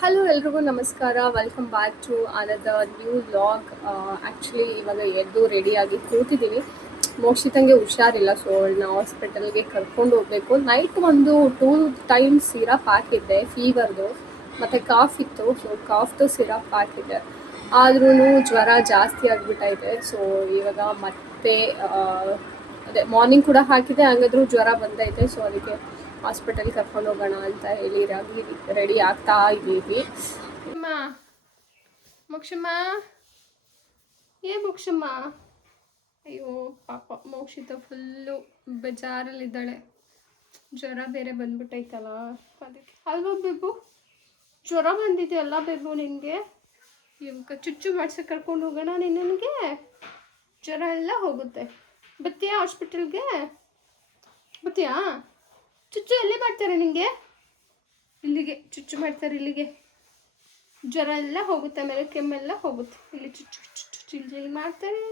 Hello ಎಲ್ರಿಗೂ ನಮಸ್ಕಾರ. Welcome back to another new vlog. Actually ಇವಾಗ ಎದ್ದು ರೆಡಿಯಾಗಿ ಕೂತಿದ್ದೀನಿ. ಮೋಕ್ಷಿತಂಗೆ ಹುಷಾರಿಲ್ಲ, ಸೊ ಅವಳನ್ನ ಹಾಸ್ಪಿಟಲ್ಗೆ ಕರ್ಕೊಂಡು ಹೋಗಬೇಕು. ನೈಟ್ ಒಂದು 2 ಟೈಮ್ಸ್ ಸಿರಪ್ ಹಾಕಿದ್ದೆ ಫೀವರ್ದು, ಮತ್ತು ಕಾಫ್ ಇತ್ತು. ಸೊ ಕಾಫ್ದು ಸಿರಪ್ ಹಾಕಿದ್ದೆ, ಆದ್ರೂ ಜ್ವರ ಜಾಸ್ತಿ ಆಗಿಬಿಟ್ಟೈತೆ. ಸೊ ಇವಾಗ ಮತ್ತೆ ಅದೇ ಮಾರ್ನಿಂಗ್ ಕೂಡ ಹಾಕಿದೆ, ಹಂಗಾದ್ರೂ ಜ್ವರ ಬಂದೈತೆ. ಸೊ ಅದಕ್ಕೆ ಹಾಸ್ಪಿಟಲ್ ಕರ್ಕೊಂಡು ಹೋಗೋಣ ಅಂತ ಹೇಳಿ ರೆಡಿ ಆಗ್ತಾ ಇದ್ದೀವಿ. ಮೋಕ್ಷಮ್ಮ, ಮೋಕ್ಷಮ್ಮ, ಅಯ್ಯೋ ಪಾಪ ಮೋಕ್ಷಿತ ಫುಲ್ಲು ಬೇಜಾರಲ್ಲಿದ್ದಾಳೆ. ಜ್ವರ ಬೇರೆ ಬಂದ್ಬಿಟ್ಟೈತಲ್ಲ ಅದಕ್ಕೆ. ಅಲ್ವಾ ಬೇಬು, ಜ್ವರ ಬಂದಿದೆಯಲ್ಲ ಬೇಬು ನಿನಗೆ? ಇವಾಗ ಚುಚ್ಚು ಮಾಡ್ಸಕ್ಕೆ ಕರ್ಕೊಂಡು ಹೋಗೋಣ ನಿನಗೆ, ಜ್ವರ ಎಲ್ಲ ಹೋಗುತ್ತೆ. ಬತ್ತೀಯಾ ಹಾಸ್ಪಿಟಲ್ಗೆ? ಬತ್ತೀಯಾ? ಚುಚ್ಚು ಎಲ್ಲಿ ಮಾಡ್ತಾರೆ ನಿಮಗೆ? ಇಲ್ಲಿಗೆ ಚುಚ್ಚು ಮಾಡ್ತಾರೆ, ಇಲ್ಲಿಗೆ. ಜ್ವರ ಎಲ್ಲ ಹೋಗುತ್ತೆ, ಆಮೇಲೆ ಕೆಮ್ಮೆಲ್ಲ ಹೋಗುತ್ತೆ. ಇಲ್ಲಿ ಚುಚ್ಚು ಚುಚ್ಚು ಚುಚ್ಚು ಇಲ್ಲಿ ಮಾಡ್ತಾರೆ.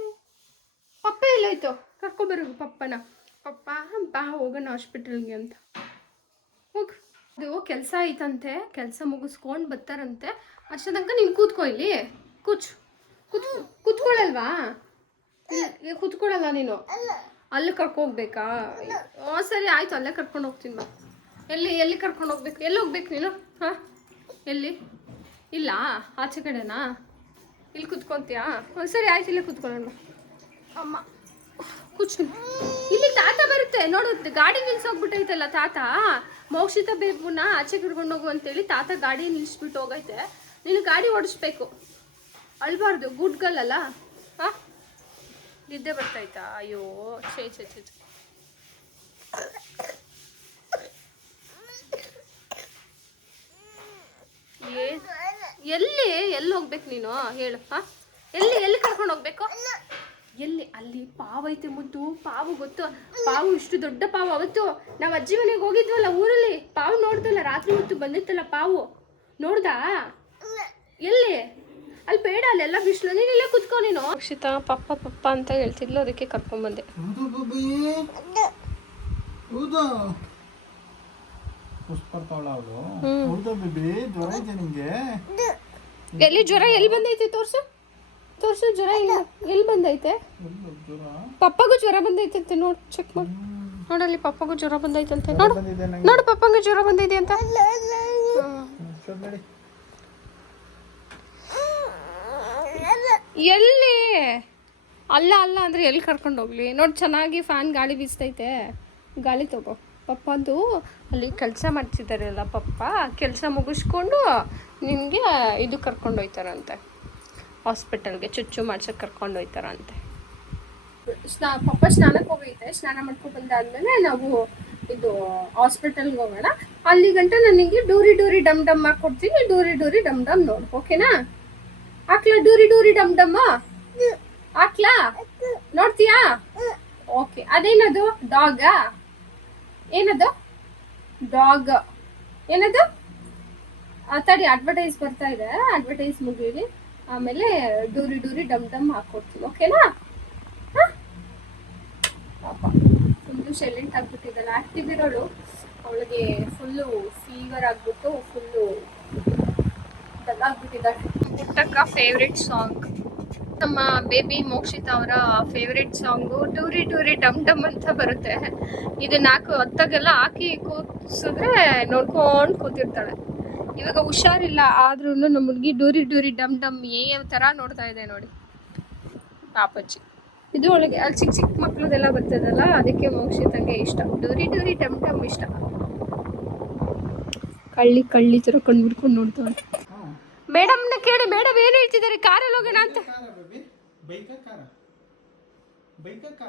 ಪಪ್ಪ ಎಲ್ಲೋಯ್ತು? ಕರ್ಕೊಬರೋದು ಪಪ್ಪನ. ಪಪ್ಪ ಬಾ ಹೋಗೋಣ ಹಾಸ್ಪಿಟಲ್ಗೆ ಅಂತ. ಹೋಗು. ಅದು ಕೆಲಸ ಐತಂತೆ, ಕೆಲಸ ಮುಗಿಸ್ಕೊಂಡು ಬರ್ತಾರಂತೆ. ಅಷ್ಟೇ ತನಕ ನೀನು ಕೂತ್ಕೋ ಇಲ್ಲಿ. ಕೂತ್ಕೊಳ್ಳಲ್ವಾ? ಕೂತ್ಕೊಳ್ಳಲ್ಲ ನೀನು? ಅಲ್ಲಿ ಕರ್ಕೋಗ್ಬೇಕಾ? ಸರಿ ಆಯಿತು, ಅಲ್ಲೇ ಕರ್ಕೊಂಡು ಹೋಗ್ತೀನಿ ಬಾ. ಎಲ್ಲಿ ಕರ್ಕೊಂಡು ಹೋಗ್ಬೇಕು? ಎಲ್ಲಿ ಹೋಗ್ಬೇಕು ನೀನು? ಹಾಂ, ಎಲ್ಲಿ? ಇಲ್ಲ ಆಚೆ ಕಡೆನಾ? ಇಲ್ಲಿ ಕೂತ್ಕೊತೀಯಾ? ಸರಿ ಆಯ್ತು, ಇಲ್ಲೇ ಕೂತ್ಕೊಳ್ಳೋಣ. ಅಮ್ಮ ಕೂಚು. ಇಲ್ಲಿ ತಾತ ಬರುತ್ತೆ ನೋಡು, ಗಾಡಿ ನಿಲ್ಸೋಗ್ಬಿಟ್ಟೈತಲ್ಲ ತಾತ. ಮೋಕ್ಷಿತ ಬೇಬುನ ಆಚೆ ಕರ್ಕೊಂಡು ಹೋಗು ಅಂತೇಳಿ ತಾತ ಗಾಡಿ ನಿಲ್ಲಿಸ್ಬಿಟ್ಟು ಹೋಗೈತೆ. ನೀನು ಗಾಡಿ ಓಡಿಸ್ಬೇಕು, ಅಳ್ಬಾರ್ದು. ಗುಡ್ ಗರ್ಲ್ ಅಲ್ಲ? ಹಾಂ, ನಿದ್ದೆ ಬರ್ತಾಯ್ತಾ? ಅಯ್ಯೋ ಛೇ. ಎಲ್ಲಿ ಹೋಗ್ಬೇಕು ನೀನು ಹೇಳು? ಹಾಂ, ಎಲ್ಲಿ ಕರ್ಕೊಂಡು ಹೋಗ್ಬೇಕು? ಎಲ್ಲಿ? ಅಲ್ಲಿ ಪಾವು ಐತೆ ಮುದ್ದು, ಪಾವು ಗೊತ್ತು? ಪಾವು ಇಷ್ಟು ದೊಡ್ಡ ಪಾವು. ಅವತ್ತು ನಾವು ಅಜ್ಜಿ ಮನೆಗೆ ಹೋಗಿದ್ವಲ್ಲ ಊರಲ್ಲಿ, ಪಾವು ನೋಡ್ದಲ್ಲ? ರಾತ್ರಿ ಹೊತ್ತು ಬಂದಿತ್ತಲ್ಲ ಪಾವು, ನೋಡ್ದಾ? ಎಲ್ಲಿ? ಅಲ್ಲಿ ಬೇಡ, ಅಲ್ಲೆಲ್ಲ ಬಿಸಿಲು. ನೀನು ಇಲ್ಲೇ ಕುತ್ಕೊ. ನೀನು ಅಕ್ಷಿತಾ ಪಪ್ಪ ಅಂತ ಹೇಳ್ತಿದ್ಲು, ಅದಕ್ಕೆ ಕರ್ಕೊಂಡ್ಬಂದೆ. ಎಲ್ಲಿ ಜ್ವರ ಎಲ್ಲಿ ಬಂದೈತೆ? ತೋರ್ಸು ಜ್ವರ ಎಲ್ಲಿ ಬಂದೈತೆ? ಪಪ್ಪಗೂ ಜ್ವರ ಬಂದೈತೆ ನೋಡು, ಚೆಕ್ ಮಾಡಿ ನೋಡಲ್ಲಿ. ಪಪ್ಪಗೂ ಜ್ವರ ಬಂದೈತಂತೆ, ನೋಡು ಪಪ್ಪಂಗೂ ಜ್ವರ ಬಂದೈತೆ ಅಂತ. ಎಲ್ಲಿ? ಅಲ್ಲ ಅಂದರೆ ಎಲ್ಲಿ ಕರ್ಕೊಂಡು ಹೋಗ್ಲಿ? ನೋಡಿ, ಚೆನ್ನಾಗಿ ಫ್ಯಾನ್ ಗಾಳಿ ಬೀಸ್ತೈತೆ, ಗಾಳಿ ತಗೋ. ಪಪ್ಪಂದು ಅಲ್ಲಿ ಕೆಲಸ ಮಾಡ್ತಿದ್ದಾರಲ್ಲ, ಪಪ್ಪ ಕೆಲಸ ಮುಗಿಸ್ಕೊಂಡು ನಿನಗೆ ಇದು ಕರ್ಕೊಂಡು ಹೋಯ್ತಾರಂತೆ ಹಾಸ್ಪಿಟಲ್ಗೆ, ಚುಚ್ಚು ಮಾಡ್ಸಕ್ಕೆ ಕರ್ಕೊಂಡು ಹೋಯ್ತಾರಂತೆ. ಪಪ್ಪ ಸ್ನಾನಕ್ಕೆ ಹೋಗೈತೆ, ಸ್ನಾನ ಮಾಡ್ಕೊಂಡು ಬಂದಾದ್ಮೇಲೆ ನಾವು ಇದು ಹಾಸ್ಪಿಟಲ್ಗೆ ಹೋಗೋಣ. ಅಲ್ಲಿ ಗಂಟ ನನಗೆ ಡೂರಿ ಡಮ್ ಡಮ್ ಹಾಕ್ಕೊಡ್ತೀನಿ. ಡೂರಿ ಡಮ್ ಡಮ್ ನೋಡು, ಓಕೆನಾ? ಹಾಕ್ಲಾ ಡೂರಿ ಡಮ್ ಡಮ್ಮ? ಹಾಕ್ಲಾ? ನೋಡ್ತೀಯಾ? ಓಕೆ. ಅದೇನದು? ಡಾಗಾ? ಏನದು? ಡಾಗ್ ಏನದು? ತಡಿ, ಅಡ್ವರ್ಟೈಸ್ ಬರ್ತಾ ಇದೆ, ಅಡ್ವರ್ಟೈಸ್ ಮುಗೀರಿ, ಆಮೇಲೆ ಡೂರಿ ಡಮ್ ಡಮ್ ಹಾಕ್ಕೊಡ್ತೀನಿ, ಓಕೆನಾ? ಪಾಪ ಫುಲ್ಲು ಸೈಲೆಂಟ್ ಆಗ್ಬಿಟ್ಟಿದ್ದಲ್ಲ, ಆಕ್ಟಿವ್ ಇರೋಳು. ಅವಳಿಗೆ ಫುಲ್ಲು ಫೀವರ್ ಆಗ್ಬಿಟ್ಟು ಫುಲ್ಲು ಡಲ್ಲಾಗ್ಬಿಟ್ಟಿದ್ದಾಳೆ. ಪುಟ್ಟಕ್ಕ ಫೇವ್ರೆಟ್ ಸಾಂಗ್, ನಮ್ಮ ಬೇಬಿ ಮೋಕ್ಷಿತ ಅವರ ಫೇವ್ರೆಟ್ ಸಾಂಗು ಡೂರಿ ಡಮ್ ಡಮ್ ಅಂತ ಬರುತ್ತೆ. ಇದನ್ನ ಹೊತ್ತಾಗೆಲ್ಲ ಹಾಕಿ ಕೂಸಿದ್ರೆ ನೋಡ್ಕೊಂಡು ಕೂತಿರ್ತಾಳೆ. ಇವಾಗ ಹುಷಾರಿಲ್ಲ, ಆದ್ರೂ ನಮ್ಮ ಹುಡುಗಿ ಡೂರಿ ಡಮ್ ಡಮ್ ಯಾವ ಥರ ನೋಡ್ತಾ ಇದೆ ನೋಡಿ ಪಾಪಚ್ಚಿ. ಇದು ಒಳಗೆ ಅಲ್ಲಿ ಚಿಕ್ಕ ಮಕ್ಳದೆಲ್ಲ ಬರ್ತದಲ್ಲ, ಅದಕ್ಕೆ ಮೋಕ್ಷಿತಂಗೆ ಇಷ್ಟ. ಡೂರಿ ಡಮ್ ಡಮ್ ಇಷ್ಟ. ಕಳ್ಳಿ ಥರ ಕಣ್ಬಿಡ್ಕೊಂಡು ನೋಡ್ತಾಳೆ. ಮೇಡಮ್ನ ಕೇಳಿ, ಮೇಡಮ್ ಏನು ಹೇಳ್ತಿದ್ದಾರೆ? ಕಾರಲ್ಲಿ ಹೋಗೋಣ ಅಂತ.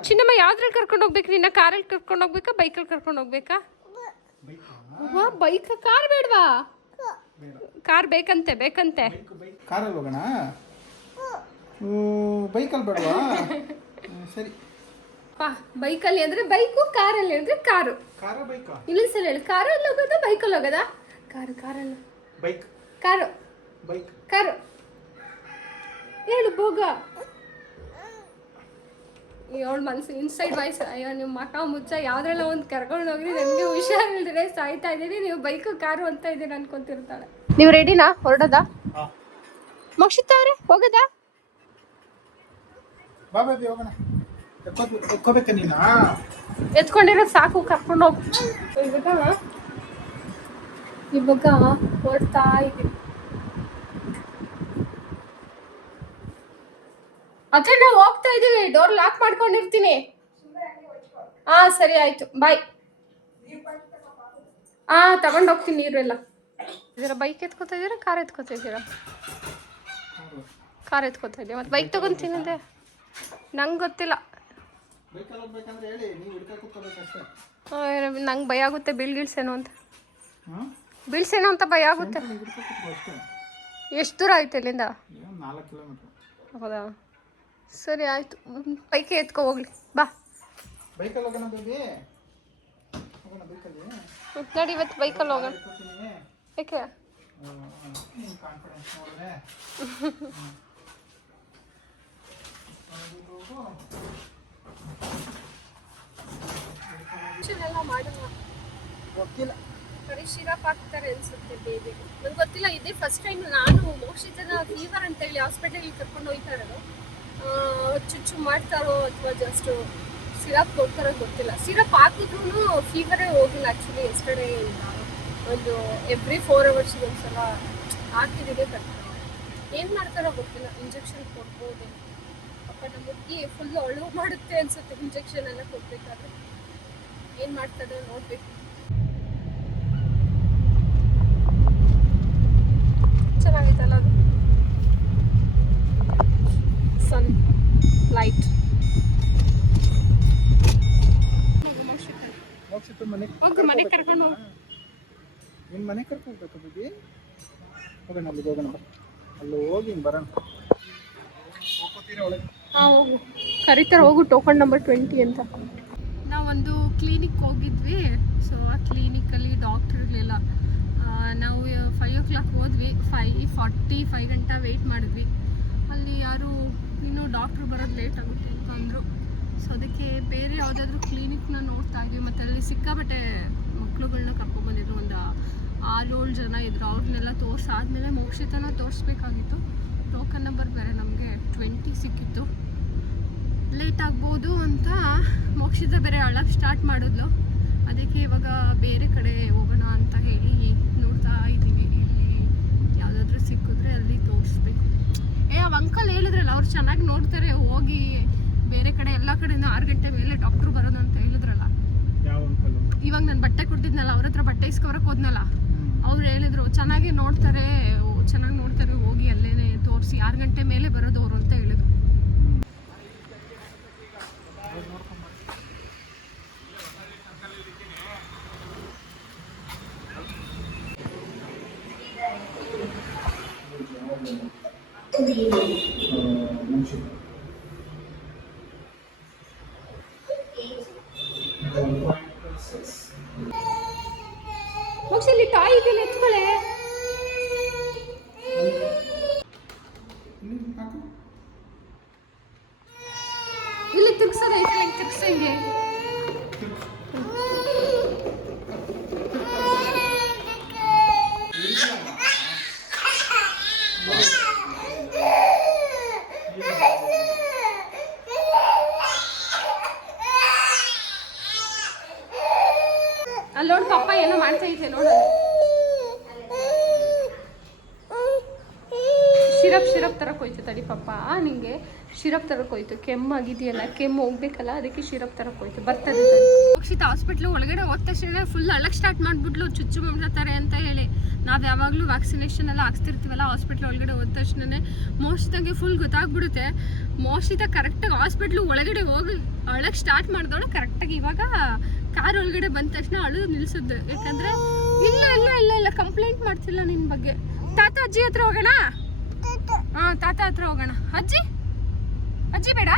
ಚಿನ್ನಮ್ಮ ಯಾವ್ದ್ರಲ್ಲಿ ಕರ್ಕೊಂಡು ಹೋಗ್ಬೇಕು ನಿನ್ನ? ಕಾರಲ್ಲಿ ಕರ್ಕೊಂಡು ಹೋಗ್ಬೇಕಾ, ಬೈಕಲ್ಲಿ ಕರ್ಕೊಂಡು ಹೋಗ್ಬೇಕಾ? ಬೈಕ್? ಕಾರ್ ಬೇಡವಾ? ಕಾರ್ ಬೇಕಂತೆ ಕಾರಲ್ಲಿ ಹೋಗೋಣ, ಬೈಕಲ್ಲಿ ಬೇಡವಾ? ಸರಿ. ಬೈಕಲ್ಲಿ ಅಂದ್ರೆ ಬೈಕು, ಕಾರಲ್ಲಿ ಅಂದ್ರೆ ಕಾರು. ಇನ್ನೊಂದು ಸಲ ಹೇಳಿ, ಕಾರಲ್ಲಿ ಹೋಗೋದಾ ಬೈಕಲ್ಲಿ ಹೋಗೋದಾ? ಕಾರಲ್ಲಿ. ಬೈಕ್. ಕಾರು ಹೇಳು. ಬೋಗ ಅವಳ ಮನಸ್ಸು ಇನ್ಸೈಡ್ ವಾಯ್ಸ್, ಅಯ್ಯೋ ನಿಮ್ಮ ಮಕ್ಕ ಮುಚ್ಚ ಯಾವ್ದ್ರೆಲ್ಲ ಒಂದು ಕರ್ಕೊಂಡು ಹೋಗ್ರಿ, ನನಗೆ ಹುಷಾರಿಲ್ದಿರೆ ಸಾಯ್ತಾ ಇದ್ದೀನಿ, ನೀವು ಬೈಕು ಕಾರು ಅಂತ ಇದ್ದೀನಿ ಅನ್ಕೊಂತಿರ್ತಾಳೆ. ನೀವು ರೆಡಿನಾ ಹೊರಡೋದ? ಮೋಕ್ಷಿತ ಅವ್ರೆ ಹೋಗೋದಾ? ಬಾ ಬೇಬಿ ಹೋಗೋಣ. ಎತ್ಕೋಬೇಕ ನೀನು? ಎತ್ಕೊಂಡಿರೋದು ಸಾಕು, ಕರ್ಕೊಂಡು ಹೋಗು. ಇವಾಗ ಹೊರಡ್ತಾ ಇದ್ದೀವಿ. ಅದೇ ನಾವು ಹೋಗ್ತಾ ಇದೀವಿ, ಡೋರ್ ಲಾಕ್ ಮಾಡ್ಕೊಂಡಿರ್ತೀನಿ. ಹಾ ಸರಿ ಆಯ್ತು, ಬಾಯ್. ಹಾ ತಗೊಂಡು ಹೋಗ್ತೀನಿ ನೀರು ಎಲ್ಲ. ಇದರ ಬೈಕ್ ಎತ್ಕೋತಾ ಇದ್ದೀರಾ ಕಾರ್ ಎತ್ಕೋತಾ ಇದ್ದೀರಾ? ಕಾರ್ ಎತ್ಕೋತಾ ಇದ್ದೀವಿ. ಮತ್ತೆ ಬೈಕ್ ತಗೊಂತೀನಿ ಅಂದೆ, ನಂಗೆ ಗೊತ್ತಿಲ್ಲ. ನಂಗೆ ಭಯ ಆಗುತ್ತೆ, ಬೀಳ್ಗಿಳ್ಸೇನೋ ಅಂತ. ಬೀಳ್ಸೇನೋ ಅಂತ ಭಯ ಆಗುತ್ತೆ. ಎಷ್ಟು ದೂರ ಆಯ್ತು ಇಲ್ಲಿಂದ? 4 ಕಿಲೋಮೀಟರ್. ಹೌದಾ, ಸರಿ ಆಯ್ತು, ಬೈಕೆ ಎತ್ಕೊ ಹೋಗ್ಲಿ, ಬಾ. ಬೈಕಲ್ಲಿ ಹೋಗೋಣ ಬೇಬಿ, ಹೋಗೋಣ ಬೈಕಲ್ಲಿ. ನೋಡಿ ಇವತ್ತು ಬೈಕಲ್ಲಿ ಹೋಗೋಣ. ಯಾಕೆ? ಕಾನ್ಫಿಡೆನ್ಸ್ ನೋಡಿದ್ರೆ ಗೊತ್ತಿಲ್ಲ. ಬರೀ ಶಿರಪ್ ಹಾಕ್ತಾರೆ ಅನ್ಸುತ್ತೆ ಬೇಬಿಗೆ, ನಂಗೆ ಗೊತ್ತಿಲ್ಲ. ಇದೇ ಫಸ್ಟ್ ಟೈಮ್ ನಾನು ಮೋಕ್ಷಿತನ ಫೀವರ್ ಅಂತೇಳಿ ಹಾಸ್ಪಿಟಲ್ಗೆ ಕರ್ಕೊಂಡು ಹೋಗ್ತಾ ಇರೋದು. ಚುಚ್ಚು ಮಾಡ್ತಾರೋ ಅಥವಾ ಜಸ್ಟ್ ಸಿರಪ್ ಕೊಡ್ತಾರೋ ಗೊತ್ತಿಲ್ಲ. ಸಿರಪ್ ಹಾಕಿದ್ರೂ ಫೀವರೇ ಹೋಗಿಲ್ಲ ಆ್ಯಕ್ಚುಲಿ. ಎಸ್ಟರ್ಡೇ ಒಂದು ಎವ್ರಿ 4 hours ಒಂದ್ಸಲ ಹಾಕಿದ್ದೀವಿ, ಬಟ್ ಏನು ಮಾಡ್ತಾರೋ ಗೊತ್ತಿಲ್ಲ. ಇಂಜೆಕ್ಷನ್ ಕೊಡ್ಬೋದು. ಪಾಪ ನಮ್ಮ ಹುಡುಗಿ ಫುಲ್ ಅಳು ಮಾಡುತ್ತೆ ಅನ್ಸುತ್ತೆ ಇಂಜೆಕ್ಷನ್ ಎಲ್ಲ ಕೊಡ್ಬೇಕಾದ್ರೆ. ಏನು ಮಾಡ್ತದೆ ನೋಡ್ಬೇಕು. ಚೆನ್ನಾಗೈತಲ್ಲ ಅದು ಸನ್ ಲೈಟ್. ಮೋಕ್ಷಿತ ಮನೆಗೆ ಕರ್ಕೊಂಡು ಹೋಗಿ. ನಿಮ್ಮ ಮನೆಗೆ ಕರ್ಕೊಂಡು ಹೋಗ್ಬೇಕು ಬೇಬಿ. ಹೋಗೋಣ ಅಲ್ಲಿಗೆ ಹೋಗೋಣ, ಅಲ್ಲಿ ಹೋಗಿ ಬರೋಣ. ಒಳಗೆ ಹಾಂ ಹೋಗು, ಕರೀತಾರೆ ಹೋಗು. ಟೋಕನ್ ನಂಬರ್ 20 ಅಂತ. ನಾವೊಂದು ಕ್ಲಿನಿಕ್ ಹೋಗಿದ್ವಿ. ಸೊ ಆ ಕ್ಲಿನಿಕಲ್ಲಿ ಡಾಕ್ಟರ್ ಇರಲಿಲ್ಲ. ನಾವು 5 o'clock ಹೋದ್ವಿ. 5:45 ಗಂಟೆ ವೆಯ್ಟ್ ಮಾಡಿದ್ವಿ. ಅಲ್ಲಿ ಯಾರು ಇನ್ನೂ ಡಾಕ್ಟ್ರು ಬರೋದು ಲೇಟ್ ಆಗುತ್ತೆ ಅಂತ ಅಂದರು. ಸೊ ಅದಕ್ಕೆ ಬೇರೆ ಯಾವುದಾದ್ರೂ ಕ್ಲಿನಿಕ್ನ ನೋಡ್ತಾ ಇದ್ವಿ. ಮತ್ತು ಅಲ್ಲಿ ಸಿಕ್ಕಾಬಟ್ಟೆ ಮಕ್ಳುಗಳನ್ನ ಕರ್ಕೊಂಡ್ಬಂದಿದ್ರು. ಒಂದು 6-7 ಜನ ಇದ್ದರು. ಅವ್ರನ್ನೆಲ್ಲ ತೋರಿಸಾದ್ಮೇಲೆ ಮೋಕ್ಷಿತನ ತೋರಿಸ್ಬೇಕಾಗಿತ್ತು. ಟೋಕನ್ ನಂಬರ್ ಬೇರೆ ನಮಗೆ 20 ಸಿಕ್ಕಿತ್ತು. ಲೇಟ್ ಆಗ್ಬೋದು ಅಂತ ಮೋಕ್ಷಿತ ಬೇರೆ ಅಳಕ್ಕೆ ಸ್ಟಾರ್ಟ್ ಮಾಡಿದ್ಲು. ಅದಕ್ಕೆ ಇವಾಗ ಬೇರೆ ಕಡೆ ಹೋಗೋಣ ಅಂತ ಹೇಳಿ ನೋಡ್ತಾ ಇದ್ದೀವಿ. ಇಲ್ಲಿ ಯಾವುದಾದ್ರೂ ಸಿಕ್ಕಿದ್ರೆ ಅಲ್ಲಿ ತೋರಿಸ್ಬೇಕು. ಅವ್ ಅಂಕಲ್ ಹೇಳಿದ್ರಲ್ಲ, ಅವ್ರು ಚೆನ್ನಾಗಿ ನೋಡ್ತಾರೆ, ಹೋಗಿ ಬೇರೆ ಕಡೆ ಎಲ್ಲ ಕಡೆಯಿಂದ 6 ಗಂಟೆ ಮೇಲೆ ಡಾಕ್ಟ್ರು ಬರೋದು ಅಂತ ಹೇಳಿದ್ರಲ್ಲ. ಇವಾಗ ನಾನು ಬಟ್ಟೆ ಕೊಡ್ತಿದ್ನಲ್ಲ, ಅವ್ರ ಹತ್ರ ಬಟ್ಟೆ ಇಸ್ಕೊಬರಕ್ಕೆ ಹೋದ್ನಲ್ಲ, ಅವ್ರು ಹೇಳಿದ್ರು ಚೆನ್ನಾಗಿ ನೋಡ್ತಾರೆ ಹೋಗಿ ಅಲ್ಲೇನೆ ತೋರಿಸಿ 6 ಗಂಟೆ ಮೇಲೆ ಬರೋದು ಅವರು ಅಂತ ಹೇಳಿದ್ರು. ಮೋಕ್ಷಲ್ಲಿ ಟಾಯ್ ಇದೆಲ್ಲ ಎತ್ಕೊಳ್ಳೆ. ಇಲ್ಲಿ ತಿರ್ಗ್ಸೋದ ಐತೆ, ತಿರ್ಗ್ಸಂಗೆ. ಅಲ್ಲಿ ನೋಡಿ ಪಾಪ ಏನೋ ಮಾಡ್ತಾ ಐತೆ ನೋಡು. ಶಿರಪ್ ತರಕ್ಕೆ ಹೋಯ್ತು. ತಡಿ ಪಾಪ, ನಿಂಗೆ ಶಿರಪ್ ತರಕ್ಕೆ ಹೋಯ್ತು. ಕೆಮ್ಮಾಗಿದೆಯಲ್ಲ, ಕೆಮ್ಮು ಹೋಗ್ಬೇಕಲ್ಲ, ಅದಕ್ಕೆ ಶಿರಪ್ ತರಕ್ಕೆ ಹೋಯ್ತು. ಬರ್ತಾರೆ. ಮೋಕ್ಷಿತ ಹಾಸ್ಪಿಟ್ಲು ಒಳಗಡೆ ಹೋದ ತಕ್ಷಣ ಫುಲ್ ಅಳಕ್ಕೆ ಸ್ಟಾರ್ಟ್ ಮಾಡಿಬಿಟ್ಲು, ಚುಚ್ಚು ಮಾಡ್ತಾರೆ ಅಂತ ಹೇಳಿ. ನಾವು ಯಾವಾಗಲೂ ವ್ಯಾಕ್ಸಿನೇಷನ್ ಎಲ್ಲ ಹಾಕ್ಸ್ತಿರ್ತೀವಲ್ಲ ಹಾಸ್ಪಿಟ್ಲ್ ಒಳಗಡೆ ಹೋದ ತಕ್ಷಣ ಮೋಕ್ಷಿತಂಗೆ ಫುಲ್ ಗೊತ್ತಾಗ್ಬಿಡುತ್ತೆ. ಮೋಕ್ಷಿತ ಕರೆಕ್ಟಾಗಿ ಹಾಸ್ಪಿಟ್ಲು ಒಳಗಡೆ ಹೋಗಿ ಅಳಕ್ಕೆ ಸ್ಟಾರ್ಟ್ ಮಾಡಿದವಳು ಕರೆಕ್ಟಾಗಿ ಇವಾಗ ಕಾರ್ ಒಳಗಡೆ ಬಂದ ತಕ್ಷಣ ಅಳು ನಿಲ್ಸಿದ್ದು. ಯಾಕಂದರೆ ಇಲ್ಲ ಕಂಪ್ಲೇಂಟ್ ಮಾಡ್ತಿಲ್ಲ ನಿನ್ನ ಬಗ್ಗೆ. ತಾತ ಅಜ್ಜಿ ಹತ್ರ ಹೋಗೋಣ. ಹಾಂ, ತಾತ ಹತ್ರ ಹೋಗೋಣ. ಅಜ್ಜಿ ಬೇಡ.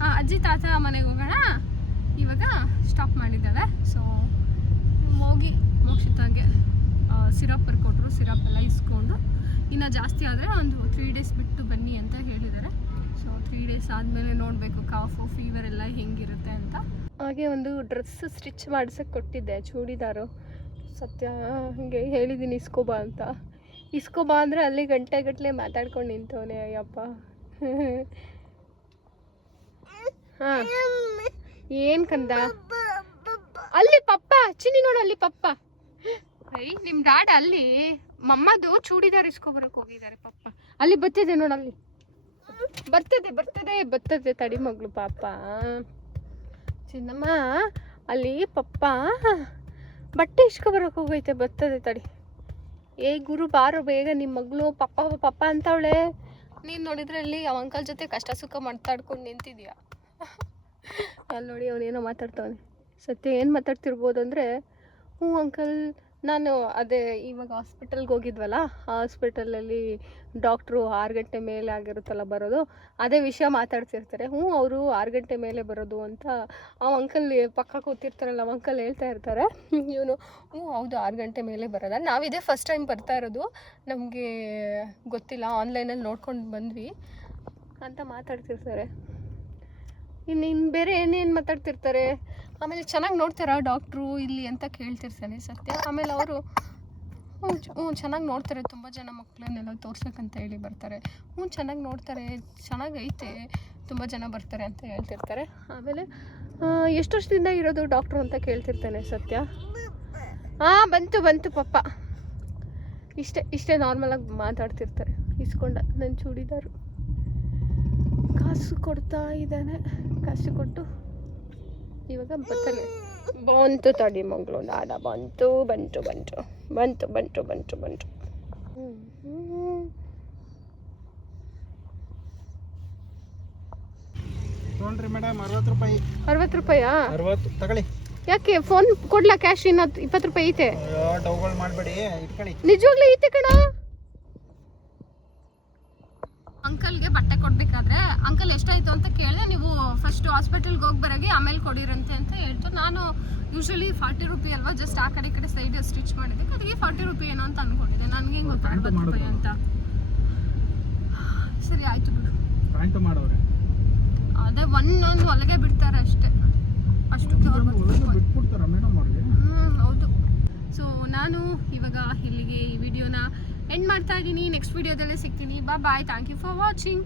ಹಾಂ, ಅಜ್ಜಿ ತಾತ ಮನೆಗೆ ಹೋಗೋಣ. ಇವಾಗ ಸ್ಟಾಪ್ ಮಾಡಿದ್ದಾಳೆ. ಸೊ ಹೋಗಿ ಮೋಕ್ಷಿತಾಗೆ ಸಿರಪ್ ಬರ್ಕೊಟ್ರು. ಸಿರಪ್ ಎಲ್ಲ ಇಸ್ಕೊಂಡು ಇನ್ನು ಜಾಸ್ತಿ ಆದರೆ ಒಂದು 3 days ಬಿಟ್ಟು ಬನ್ನಿ ಅಂತ ಹೇಳಿದ್ದಾರೆ. ಸೊ 3 ಡೇಸ್ ಆದಮೇಲೆ ನೋಡಬೇಕು ಕಾಫು ಫೀವರ್ ಎಲ್ಲ ಹೆಂಗಿರುತ್ತೆ ಅಂತ. ಹಾಗೆ ಒಂದು ಡ್ರೆಸ್ ಸ್ಟಿಚ್ ಮಾಡ್ಸೋಕ್ಕೆ ಕೊಟ್ಟಿದ್ದೆ, ಚೂಡಿದಾರು. ಸತ್ಯ ಹಾಗೆ ಹೇಳಿದ್ದೀನಿ ಇಸ್ಕೊಬಾ ಅಂತ. ಇಸ್ಕೊಬಾ ಅಂದರೆ ಅಲ್ಲಿ ಗಂಟೆಗಟ್ಟಲೆ ಮಾತಾಡ್ಕೊಂಡು ನಿಂತವನೆ ಅಯ್ಯಪ್ಪ. ಹಾಂ ಏನು ಕಂದ ಅಲ್ಲಿ ಪಪ್ಪ ಚಿನ್ನಿ ನೋಡು, ಅಲ್ಲಿ ಪಪ್ಪ. ನಿಮ್ಮ ಡ್ಯಾಡ ಅಲ್ಲಿ ಮಮ್ಮದು ಚೂಡಿದಾರ್ ಇಸ್ಕೊಬರಕ್ಕೆ ಹೋಗಿದ್ದಾರೆ ಪಪ್ಪ. ಅಲ್ಲಿ ಬರ್ತಿದೆ ನೋಡು, ಅಲ್ಲಿ ಬರ್ತದೆ ತಡಿ ಮಗಳು ಪಾಪ. ಚಿನ್ನಮ್ಮ ಅಲ್ಲಿ ಪಪ್ಪ ಬಟ್ಟೆ ಇಸ್ಕೊಬರಕ್ಕೆ ಹೋಗೈತೆ, ಬರ್ತದೆ ತಡಿ. ಏ ಗುರು ಬಾರೋ ಬೇಗ, ನಿಮ್ಮ ಮಗಳು ಪಪ್ಪ ಅಂತವಳೆ. ನೀನು ನೋಡಿದ್ರೆ ಅಲ್ಲಿ ಅವ ಅಂಕಲ್ ಜೊತೆ ಕಷ್ಟ ಸುಖ ಮಾತಾಡ್ಕೊಂಡು ನಿಂತಿದ್ಯಾ. ಅಲ್ಲಿ ನೋಡಿ ಅವನೇನೋ ಮಾತಾಡ್ತವನೆ. ಸತ್ಯ ಏನು ಮಾತಾಡ್ತಿರ್ಬೋದು ಅಂದರೆ, ಹ್ಞೂ ಅಂಕಲ್ ನಾನು ಅದೇ ಇವಾಗ ಹಾಸ್ಪಿಟಲ್ಗೆ ಹೋಗಿದ್ವಲ್ಲ, ಹಾಸ್ಪಿಟಲಲ್ಲಿ ಡಾಕ್ಟ್ರು 6 ಗಂಟೆ ಮೇಲೆ ಆಗಿರುತ್ತಲ್ಲ ಬರೋದು, ಅದೇ ವಿಷಯ ಮಾತಾಡ್ತಿರ್ತಾರೆ. ಹ್ಞೂ ಅವರು 6 ಗಂಟೆ ಮೇಲೆ ಬರೋದು ಅಂತ ಆ ಅಂಕಲ್ ಪಕ್ಕ ಕೂತಿರ್ತಾರಲ್ಲ, ಅವ ಅಂಕಲ್ ಹೇಳ್ತಾ ಇರ್ತಾರೆ. ಇವನು ಹ್ಞೂ ಹೌದು 6 ಗಂಟೆ ಮೇಲೆ ಬರೋದ, ನಾವಿದೇ ಫಸ್ಟ್ ಟೈಮ್ ಬರ್ತಾ ಇರೋದು, ನಮಗೆ ಗೊತ್ತಿಲ್ಲ, ಆನ್ಲೈನಲ್ಲಿ ನೋಡ್ಕೊಂಡು ಬಂದ್ವಿ ಅಂತ ಮಾತಾಡ್ತಿರ್ತಾರೆ. ಇನ್ನು ಬೇರೆ ಏನೇನು ಮಾತಾಡ್ತಿರ್ತಾರೆ. ಆಮೇಲೆ ಚೆನ್ನಾಗಿ ನೋಡ್ತಾರಾ ಡಾಕ್ಟ್ರು ಇಲ್ಲಿ ಅಂತ ಕೇಳ್ತಿರ್ತಾನೆ ಸತ್ಯ. ಆಮೇಲೆ ಅವರು ಹ್ಞೂ ಚೆನ್ನಾಗಿ ನೋಡ್ತಾರೆ, ತುಂಬ ಜನ ಮಕ್ಕಳನ್ನೆಲ್ಲ ತೋರ್ಸೋಕ್ಕಂತ ಹೇಳಿ ಬರ್ತಾರೆ. ಹ್ಞೂ ಚೆನ್ನಾಗಿ ನೋಡ್ತಾರೆ, ಚೆನ್ನಾಗೈತೆ, ತುಂಬ ಜನ ಬರ್ತಾರೆ ಅಂತ ಹೇಳ್ತಿರ್ತಾರೆ. ಆಮೇಲೆ ಎಷ್ಟು ವರ್ಷದಿಂದ ಇರೋದು ಡಾಕ್ಟ್ರು ಅಂತ ಕೇಳ್ತಿರ್ತಾನೆ ಸತ್ಯ. ಹಾಂ ಬಂತು ಪಪ್ಪ. ಇಷ್ಟೇ ನಾರ್ಮಲಾಗಿ ಮಾತಾಡ್ತಿರ್ತಾರೆ. ಇಸ್ಕೊಂಡ ನನ್ನ ಚೂಡಿದಾರು ಕಾಸು ಕೊಡ್ತಾ ಇದ್ದಾನೆ. ಕಾಸು ಕೊಟ್ಟು ಇವಾಗ ಬರ್ತಾನೆ. ಬಂತು ತಡಿ ಮಗಳು, ನಾಡ ಬಂತು. ತೊಗೊಂಡ್ರಿ ಮೇಡಮ್ 60 ರೂಪಾಯಿ. 60 ರೂಪಾಯಾ? 60 ತಗೊಳ್ಳಿ. ಯಾಕೆ ಫೋನ್ ಕೊಡ್ಲಾ? ಕ್ಯಾಶ್ ಇನ್ನು 20 ರೂಪಾಯಿ ಐತೆ. ಡೌಗಳು ಮಾಡಬೇಡಿ, ಇಟ್ಕೊಳ್ಳಿ. ನಿಜವಾಗ್ಲೂ ಐತೆ ಕಣ. ಅಂಕಲ್ಗೆ ಬಟ್ಟೆ ಕೊಡ್ಬೇಕಾದ್ರೆ ಅಂಕಲ್ ಎಷ್ಟಾಯ್ತು ಅಂತ ಕೇಳಿದೆ. ನೀವು ಫಸ್ಟ್ ಹಾಸ್ಪಿಟಲ್ಗೆ ಹೋಗಿ ಬರೋಗಿ ಆಮೇಲೆ ಕೊಡಿರಂತೆ ಅಂತ ಹೇಳ್ತು. ನಾನು ಯೂಶ್ವಲಿ 40 ರೂಪಾಯಿ ಅಲ್ವಾ, ಜಸ್ಟ್ ಆ ಕಡೆ ಸೈಡ್ ಸ್ಟಿಚ್ ಮಾಡಿದ್ದಕ್ಕೆ ಅದಕ್ಕೆ 40 ರೂಪಾಯಿ ಏನೋ ಅಂತ ಅಂದ್ಕೊಂಡಿದ್ದೆ. ನನಗೆ ಹೆಂಗೆ ಗೊತ್ತಾ 60 ರೂಪಾಯಿ ಅಂತ. ಸರಿ ಆಯ್ತು ಬಿಡು. ಪ್ಯಾಂಟು ಮಾಡೋರೆ ಅದೇ ಒಂದೊಂದು ಹೊಲಗೆ ಬಿಡ್ತಾರೆ ಅಷ್ಟೇ, ಅಷ್ಟಕ್ಕೆ ಬಿಟ್ಬಿಡ್ತಾರ ಮೇಡಮ್ ಅವ್ರಿಗೆ. ಹೌದು. ಸೊ ನಾನು ಇವಾಗ ಇಲ್ಲಿಗೆ ಈ ವಿಡಿಯೋನ ಎಂಡ್ ಮಾಡ್ತಾ ಇದ್ದೀನಿ. ನೆಕ್ಸ್ಟ್ ವಿಡಿಯೋದಲ್ಲೇ ಸಿಗ್ತೀನಿ. Bye. Thank you for watching.